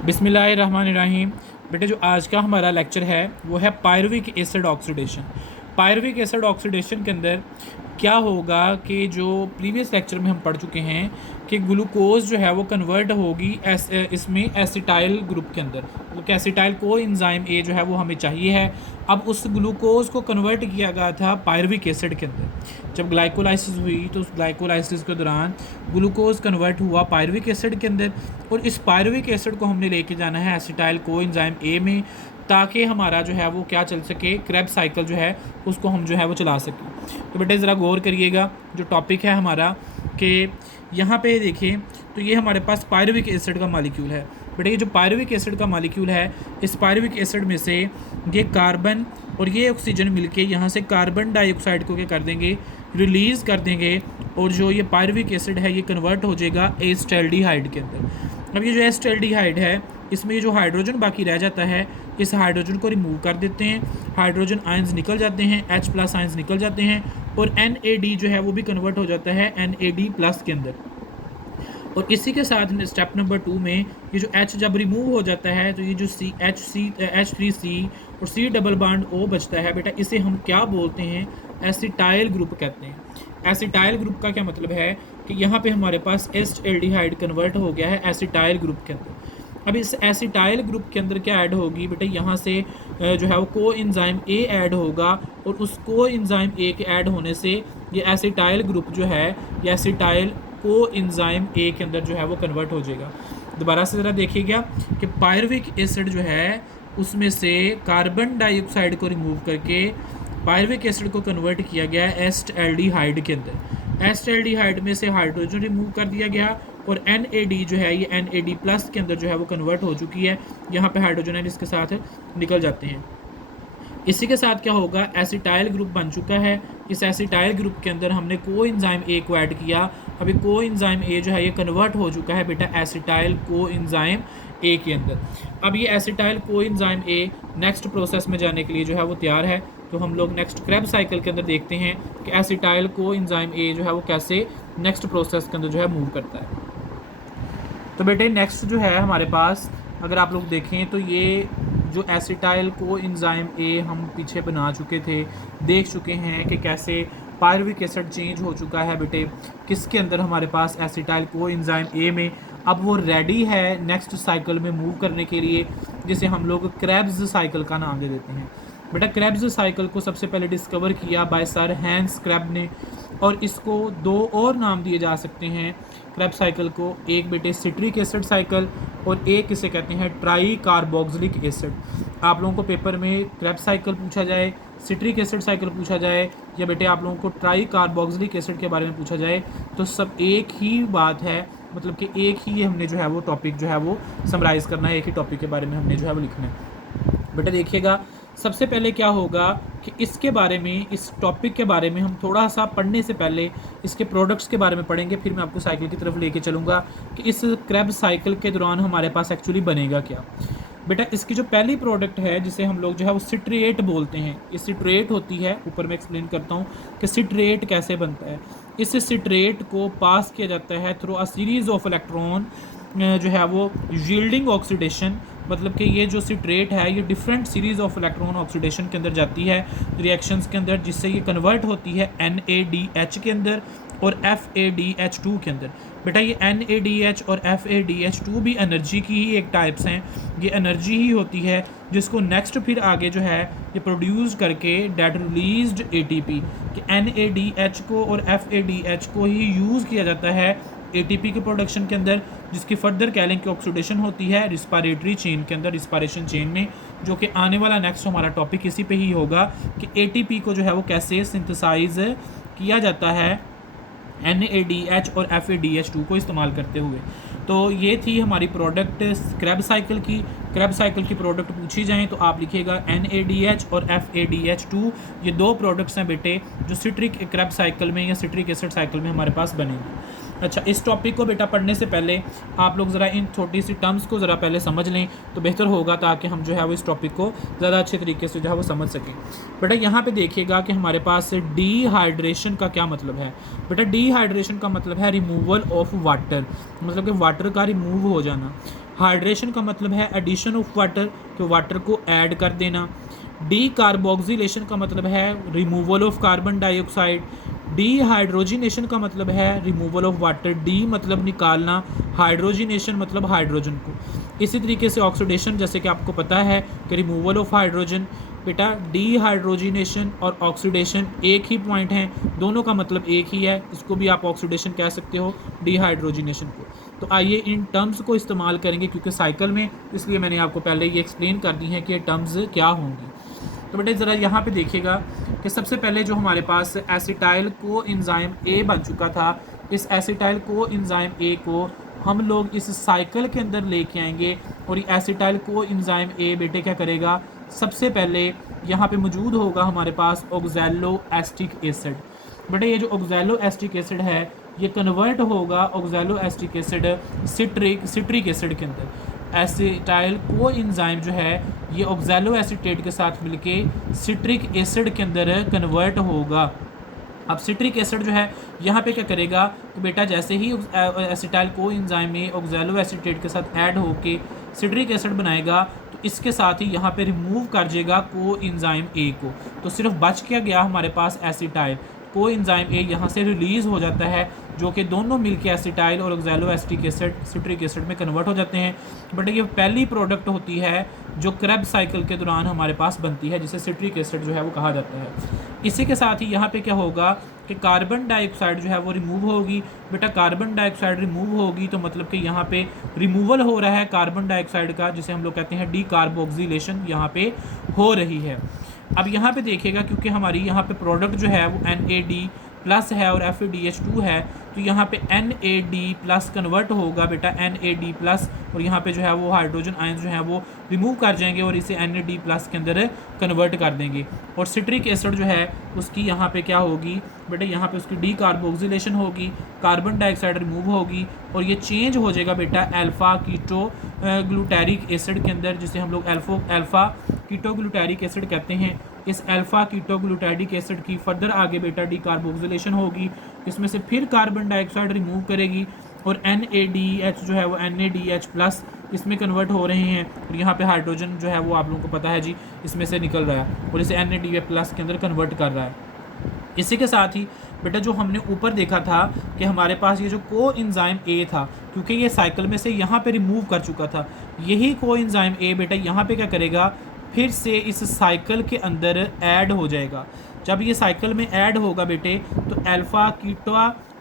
बिस्मिल्लाहिर्रहमानिर्रहीम। बेटे जो आज का हमारा लेक्चर है वो है pyruvic acid oxidation. Pyruvic acid oxidation के अंदर क्या होगा कि जो प्रीवियस लेक्चर में हम पढ़ चुके हैं कि ग्लूकोज जो है वो कन्वर्ट होगी इसमें एसिटाइल ग्रुप के अंदर, मतलब एसिटाइल को एंजाइम ए जो है वो हमें चाहिए है। अब उस ग्लूकोज को कन्वर्ट किया गया था पायरुविक एसिड के अंदर। जब ग्लाइकोलाइसिस हुई तो उस ग्लाइकोलाइसिस के दौरान ग्लूकोज कन्वर्ट हुआ पायरुविक एसिड के अंदर, और इस पायरुविक एसिड को हमने लेके जाना है एसिटाइल को एंजाइम ए में, ताकि हमारा जो है वो क्या चल सके, क्रेब्स साइकिल जो है उसको हम जो है वो चला सकें। तो बेटे ज़रा गौर करिएगा, जो टॉपिक है हमारा कि यहाँ पे देखें तो ये हमारे पास पायरुविक एसिड का मालिक्यूल है। बेटे ये जो पायरुविक एसिड का मालिक्यूल है, इस पायरुविक एसिड में से ये कार्बन और ये ऑक्सीजन मिलके यहाँ से कार्बन डाइऑक्साइड को क्या कर देंगे, रिलीज़ कर देंगे, और जो ये पायरुविक एसिड है ये कन्वर्ट हो जाएगा एसिटाल्डिहाइड के अंदर। अब ये जो एसिटाल्डिहाइड है, इसमें ये जो हाइड्रोजन बाकी रह जाता है, इस हाइड्रोजन को रिमूव कर देते हैं, हाइड्रोजन आयंस निकल जाते हैं, H+ आयंस निकल जाते हैं, और NAD जो है वो भी कन्वर्ट हो जाता है NAD+ के अंदर। और इसी के साथ स्टेप नंबर 2 में ये जो H जब रिमूव हो जाता है तो ये जो H3C और C डबल बॉन्ड O बचता है, बेटा इसे हम क्या बोलते हैं, एसिटाइल ग्रुप कहते हैं। एसिटाइल ग्रुप का क्या मतलब है कि यहाँ पे हमारे पास एसिटाल्डिहाइड कन्वर्ट हो गया है एसिटाइल ग्रुप के अंदर। अब इस एसिटाइल ग्रुप के अंदर क्या ऐड होगी बेटा, यहाँ से जो है वो को एंजाइम ए ऐड होगा, और उस को एंजाइम ए के ऐड होने से ये एसिटाइल ग्रुप जो है, ये एसिटाइल को एंजाइम ए के अंदर जो है वो कन्वर्ट हो जाएगा। दोबारा से ज़रा देखिएगा कि पायरुविक एसिड जो है उसमें से कार्बन डाइऑक्साइड को रिमूव करके पायरुविक एसिड को कन्वर्ट किया गया है एसिटाल्डिहाइड के अंदर। एसिटाल्डिहाइड में से हाइड्रोजन रिमूव कर दिया गया, और NAD जो है ये NAD+ के अंदर जो है वो कन्वर्ट हो चुकी है। यहाँ पे हाइड्रोजन है इसके साथ निकल जाते हैं। इसी के साथ क्या होगा, एसिटाइल ग्रुप बन चुका है। इस एसिटाइल ग्रुप के अंदर हमने को एंजाइम ए को ऐड किया। अभी को एंजाइम ए जो है ये कन्वर्ट हो चुका है बेटा एसिटाइल को एंजाइम ए के अंदर। अब ये acetyl co enzyme A next process में जाने के लिए जो है वो तैयार है। तो हम लोग नेक्स्ट क्रेब्स साइकिल के अंदर देखते हैं कि एसिटाइल को एंजाइम ए जो है वो कैसे नेक्स्ट प्रोसेस के अंदर जो है मूव करता है। तो बेटे नेक्स्ट जो है हमारे पास, अगर आप लोग देखें तो ये जो एसिटाइल को एंजाइम ए हम पीछे बना चुके थे, देख चुके हैं कि कैसे पायरुविक एसिड चेंज हो चुका है बेटे किसके अंदर, हमारे पास एसिटाइल को एंजाइम ए में। अब वो रेडी है नेक्स्ट साइकिल में मूव करने के लिए, जिसे हम लोग क्रेब्स साइकिल का नाम दे देते हैं। बेटा क्रेब्स साइकिल को सबसे पहले डिस्कवर किया बाय सर हैंस क्रेब ने, और इसको दो और नाम दिए जा सकते हैं क्रेब साइकिल को। एक बेटे सिट्रिक एसिड साइकिल, और एक इसे कहते हैं ट्राई कार्बोक्सिलिक एसिड। आप लोगों को पेपर में क्रेब साइकिल पूछा जाए, सिट्रिक एसिड साइकिल पूछा जाए, या बेटे आप लोगों को ट्राई कार्बोक्सिलिक एसिड के बारे में पूछा जाए, तो सब एक ही बात है, मतलब कि एक ही हमने जो है वो टॉपिक जो है वो समराइज़ करना है, एक ही टॉपिक के बारे में हमने जो है वो लिखना है। बेटा देखिएगा, सबसे पहले क्या होगा कि इसके बारे में, इस टॉपिक के बारे में हम थोड़ा सा पढ़ने से पहले इसके प्रोडक्ट्स के बारे में पढ़ेंगे, फिर मैं आपको साइकिल की तरफ लेके चलूँगा कि इस क्रेब साइकिल के दौरान हमारे पास एक्चुअली बनेगा क्या। बेटा इसकी जो पहली प्रोडक्ट है जिसे हम लोग जो है वो सिट्रेट बोलते हैं, ये सिट्रेट होती है। ऊपर मैं एक्सप्लेन करता हूँ कि सिट्रेट कैसे बनता है। इस सिट्रेट को पास किया जाता है through a series of electron जो है वो यील्डिंग ऑक्सीडेशन, मतलब कि ये जो सिट्रेट है ये different series of electron oxidation के अंदर जाती है रिएक्शंस के अंदर, जिससे ये कन्वर्ट होती है NADH के अंदर और FADH2 के अंदर। बेटा ये NADH और FADH2 भी एनर्जी की ही एक टाइप्स हैं, ये एनर्जी ही होती है जिसको नेक्स्ट फिर आगे जो है ये प्रोड्यूस करके डेट रिलीज्ड ATP, कि NADH को और FADH को ही यूज़ किया जाता है ATP के प्रोडक्शन के अंदर, जिसकी फर्दर कह लें कि ऑक्सीडेशन होती है रिस्पायरेटरी चेन के अंदर, रिस्पायरेशन चेन में, जो कि आने वाला नेक्स्ट हमारा टॉपिक इसी पे ही होगा कि ATP को जो है वो कैसे सिंथेसाइज किया जाता है NADH और FADH2 को इस्तेमाल करते हुए। तो ये थी हमारी प्रोडक्ट क्रेब साइकिल की। क्रेब साइकिल की प्रोडक्ट पूछी जाएँ तो आप लिखिएगा NADH और FADH2, ये दो प्रोडक्ट्स हैं बेटे जो सिट्रिक क्रेब साइकिल में या सिट्रिक एसिड साइकिल में हमारे पास बनेंगी। अच्छा, इस टॉपिक को बेटा पढ़ने से पहले आप लोग ज़रा इन छोटी सी टर्म्स को ज़रा पहले समझ लें तो बेहतर होगा, ताकि हम जो है वो इस टॉपिक को ज़्यादा अच्छे तरीके से जो है वो समझ सकें। बेटा यहाँ पे देखिएगा कि हमारे पास डिहाइड्रेशन का क्या मतलब है। बेटा डिहाइड्रेशन का मतलब है रिमूवल ऑफ वाटर, मतलब कि वाटर का रिमूव हो जाना। हाइड्रेशन का मतलब है एडिशन ऑफ वाटर, तो वाटर को ऐड कर देना। डी कार्बोक्सिलेशन का मतलब है removal of carbon dioxide. D hydrogenation का मतलब है रिमूवल ऑफ वाटर, डी मतलब निकालना, हाइड्रोजिनेशन मतलब हाइड्रोजन को। इसी तरीके से ऑक्सीडेशन, जैसे कि आपको पता है कि रिमूवल ऑफ हाइड्रोजन, बेटा डी हाइड्रोजिनेशन और ऑक्सीडेशन एक ही पॉइंट हैं, दोनों का मतलब एक ही है, इसको भी आप ऑक्सीडेशन कह सकते हो डी हाइड्रोजिनेशन को। तो आइए इन टर्म्स को इस्तेमाल करेंगे क्योंकि साइकिल में, इसलिए मैंने आपको पहले ये एक्सप्लेन कर दी है कि ये टर्म्स क्या होंगी। तो बेटे ज़रा यहाँ पे देखिएगा कि सबसे पहले जो हमारे पास एसिटाइल को एंजाइम ए बन चुका था, इस एसिटाइल को एंजाइम ए को हम लोग इस साइकिल के अंदर लेके आएंगे और ये एसिटाइल को एंजाइम ए बेटे क्या करेगा, सबसे पहले यहाँ पे मौजूद होगा हमारे पास ऑक्सैलो एस्टिक एसिड। बेटे ये जो ऑक्सैलो एस्टिक एसिड है ये कन्वर्ट होगा oxalo acetic acid citric acid के अंदर। एसिटाइल को एंजाइम जो है ये ऑक्सैलो एसीटेट के साथ मिलके सिट्रिक एसिड के अंदर कन्वर्ट होगा। अब सिट्रिक एसिड जो है यहाँ पे क्या करेगा, तो बेटा जैसे ही एसिटाइल को एंजाइम में ऑक्सैलो एसीटेट के साथ ऐड होके सिट्रिक एसिड बनाएगा, तो इसके साथ ही यहाँ पे रिमूव कर देगा को एंजाइम ए को, तो सिर्फ बच क्या गया हमारे पास एसिटाइल। को एंजाइम ए यहाँ से रिलीज़ हो जाता है, जो कि दोनों मिलके एसिटाइल और oxalo acetic acid citric acid में कन्वर्ट हो जाते हैं। बट ये पहली प्रोडक्ट होती है जो क्रेब्स साइकिल के दौरान हमारे पास बनती है, जिसे सिट्रिक एसिड जो है वो कहा जाता है। इसी के साथ ही यहाँ पे क्या होगा कि कार्बन डाइऑक्साइड जो है वो रिमूव होगी। बेटा कार्बन डाइऑक्साइड रिमूव होगी तो मतलब कि यहाँ पे रिमूवल हो रहा है कार्बन डाइऑक्साइड का, जिसे हम लोग कहते हैं डी कार्बोक्सिलेशन यहाँ पे हो रही है। अब यहाँ पे देखिएगा क्योंकि हमारी यहाँ पे प्रोडक्ट जो है वो NAD+ है और FADH2 है, तो यहाँ पे NAD+ कन्वर्ट होगा बेटा NAD+, और यहाँ पे जो है वो हाइड्रोजन आयंस जो है वो रिमूव कर जाएंगे और इसे NAD+ के अंदर कन्वर्ट कर देंगे। और सिट्रिक एसिड जो है उसकी यहाँ पे क्या होगी बेटा, यहाँ पे उसकी डी कार्बोक्सिलेशन होगी, कार्बन डाइऑक्साइड रिमूव होगी और ये चेंज हो जाएगा बेटा अल्फ़ा कीटो ग्लूटैरिक एसिड के अंदर, जिसे हम लोग अल्फ़ा कीटो ग्लूटैरिक एसिड कहते हैं। इस अल्फ़ा कीटो ग्लूटैरिक एसिड की फर्दर आगे बेटा डी कार्बोक्सिलेशन होगी, इसमें से फिर कार्बन डाइऑक्साइड रिमूव करेगी और NADH जो है वो NADH+ इसमें कन्वर्ट हो रहे हैं और यहाँ पे हाइड्रोजन जो है वो आप लोगों को पता है जी इसमें से निकल रहा है और इसे NADH+ के अंदर कन्वर्ट कर रहा है। इसी के साथ ही बेटा जो हमने ऊपर देखा था कि हमारे पास ये जो को एंजाइम ए था, क्योंकि ये साइकिल में से यहाँ पे रिमूव कर चुका था, यही को एंजाइम ए बेटा यहाँ पे क्या करेगा, फिर से इस साइकिल के अंदर ऐड हो जाएगा। जब ये साइकिल में ऐड होगा बेटे तो अल्फ़ा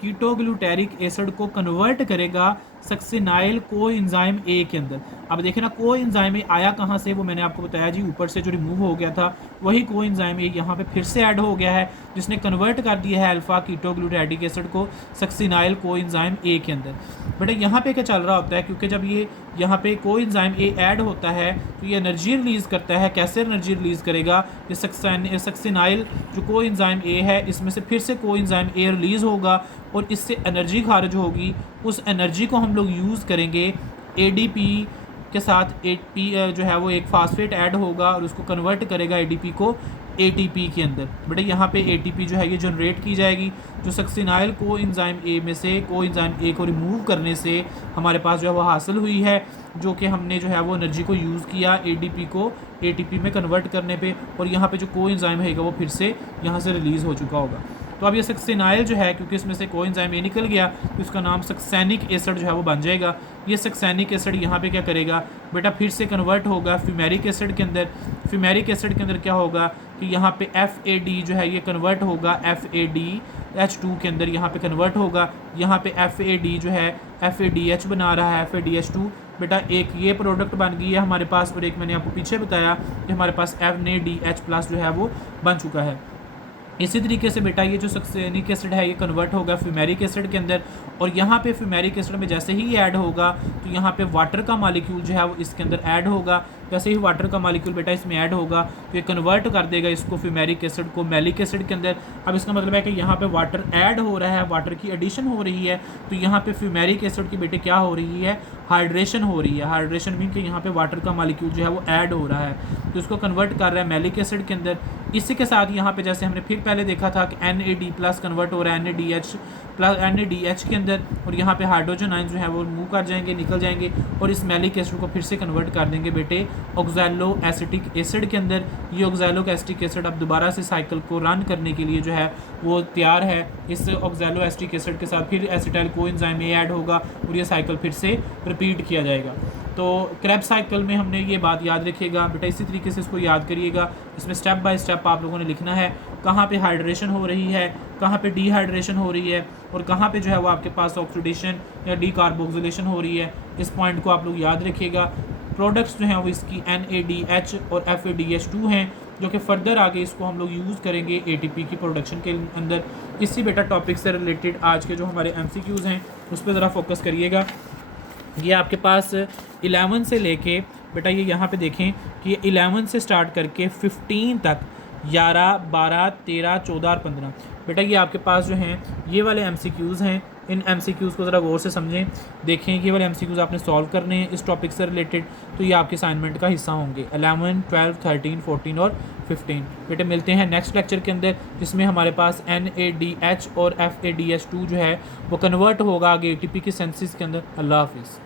कीटो ग्लूटैरिक एसिड को कन्वर्ट करेगा सक्सिनाइल को एंजाइम ए के अंदर। अब देखें ना को एंजाइम ए आया कहाँ से, वो मैंने आपको बताया जी ऊपर से जो रिमूव हो गया था वही को एंजाइम ए यहाँ पे फिर से ऐड हो गया है, जिसने कन्वर्ट कर दिया है अल्फ़ा कीटो ग्लूटैरिक एसिड को सक्सिनाइल को एंजाइम ए के अंदर। बेटा यहाँ पे क्या चल रहा होता है, क्योंकि जब ये यहाँ पे को एंजाइम ए ऐड होता है तो ये एनर्जी रिलीज़ करता है। कैसे एनर्जी रिलीज़ करेगा, ये सक्सिनाइल जो को एंजाइम ए है इसमें से फिर से को एंजाइम ए रिलीज़ होगा और इससे एनर्जी खारिज होगी। उस एनर्जी को हम लोग यूज़ करेंगे ADP के साथ। ATP जो है वो एक फास्फेट ऐड होगा और उसको कन्वर्ट करेगा ADP को ATP के अंदर। बेटा यहाँ पे ATP जो है ये जनरेट की जाएगी, जो सक्सिनाइल को एंजाइम ए में से को एंजाइम ए को रिमूव करने से हमारे पास जो है वो हासिल हुई है, जो कि हमने जो है वो एनर्जी को यूज़ किया ADP को ATP में कन्वर्ट करने पे, और यहाँ पे जो को एंजाइम है वो फिर से यहाँ से रिलीज़ हो चुका होगा। तो अब ये सक्सेनाइल जो है, क्योंकि इसमें से कोएंजाइम ए निकल गया तो इसका नाम सक्सेनिक एसिड जो है वो बन जाएगा। ये सक्सेनिक एसिड यहाँ पे क्या करेगा बेटा, फिर से कन्वर्ट होगा फ्यूमेरिक एसिड के अंदर। फ्यूमेरिक एसिड के अंदर क्या होगा कि यहाँ पे FAD जो है ये कन्वर्ट होगा FADH2 के अंदर, यहाँ पे कन्वर्ट होगा। यहाँ पे FAD जो है FADH बना रहा है, FADH2। बेटा एक ये प्रोडक्ट बन गई है हमारे पास, और एक मैंने आपको पीछे बताया कि हमारे पास NADH+ जो है वो बन चुका है। इसी तरीके से बेटा ये जो सक्सेनिक एसिड है ये कन्वर्ट होगा फ्यूमेरिक एसिड के अंदर, और यहाँ पे फ्यूमेरिक एसिड में जैसे ही ऐड होगा तो यहाँ पे वाटर का मॉलिक्यूल जो है वो इसके अंदर ऐड होगा। जैसे ही वाटर का मॉलिक्यूल बेटा इसमें ऐड होगा तो ये कन्वर्ट कर देगा इसको फ्यूमेरिक एसिड को मैलिक एसिड के अंदर। अब इसका मतलब है कि यहाँ पे वाटर ऐड हो रहा है, वाटर की एडिशन हो रही है, तो यहाँ पे फ्यूमेरिक एसिड की बेटे क्या हो रही है, हाइड्रेशन हो रही है, हाइड्रेशन मीन कि यहाँ पे वाटर का मालिक्यूल जो है वो ऐड हो रहा है, तो इसको कन्वर्ट कर रहा है मैलिक एसिड के अंदर। इसी के साथ यहाँ पे जैसे हमने फिर पहले देखा था कि NAD प्लस कन्वर्ट हो रहा है NADH प्लस NADH के अंदर, और यहाँ पे हाइड्रोजन आयन जो है वो मूव कर जाएंगे, निकल जाएंगे, और इस मैलिक एसिड को फिर से कन्वर्ट कर देंगे बेटे ऑक्सैलो एसिटिक एसिड के अंदर। ये ऑक्सैलो एसिटिक एसिड अब दोबारा से साइकिल को रन करने के लिए जो है वो तैयार है। इस ऑक्सैलो एसिटिक एसिड के साथ फिर एसिटाइल कोएंजाइम ऐड होगा और ये साइकिल फिर से रिपीट किया जाएगा। तो क्रेब्स साइकिल में हमने ये बात याद रखिएगा बेटा, इसी तरीके से इसको याद करिएगा। इसमें स्टेप बाय स्टेप आप लोगों ने लिखना है कहाँ पे हाइड्रेशन हो रही है, कहाँ पे डिहाइड्रेशन हो रही है, और कहाँ पे जो है वो आपके पास ऑक्सीडेशन या डीकार्बोक्सिलेशन हो रही है। इस पॉइंट को आप लोग याद रखिएगा। प्रोडक्ट्स जो हैं वो इसकी NADH और FADH2 हैं, जो कि फ़र्दर आगे इसको हम लोग यूज़ करेंगे ATP की प्रोडक्शन के अंदर। इसी बेटा टॉपिक से रिलेटेड आज के जो हमारे MCQs हैं उस पर ज़रा फोकस करिएगा। ये आपके पास 11 से लेके बेटा ये यहाँ पे देखें कि ये 11 से स्टार्ट करके 15 तक 11, 12, 13, 14 और 15 बेटा ये आपके पास जो हैं ये वाले MCQs हैं। इन MCQs को ज़रा गौर से समझें, देखें ये वाले MCQs आपने सॉल्व करने हैं इस टॉपिक से रिलेटेड, तो ये आपके असाइनमेंट का हिस्सा होंगे 11, 12, 13, 14 और 15। बेटे मिलते हैं नेक्स्ट लेक्चर के अंदर, जिसमें हमारे पास NADH और FADH2 जो है वो कन्वर्ट होगा आगे ATP की सिंथेसिस के अंदर। अल्लाह हाफिज़।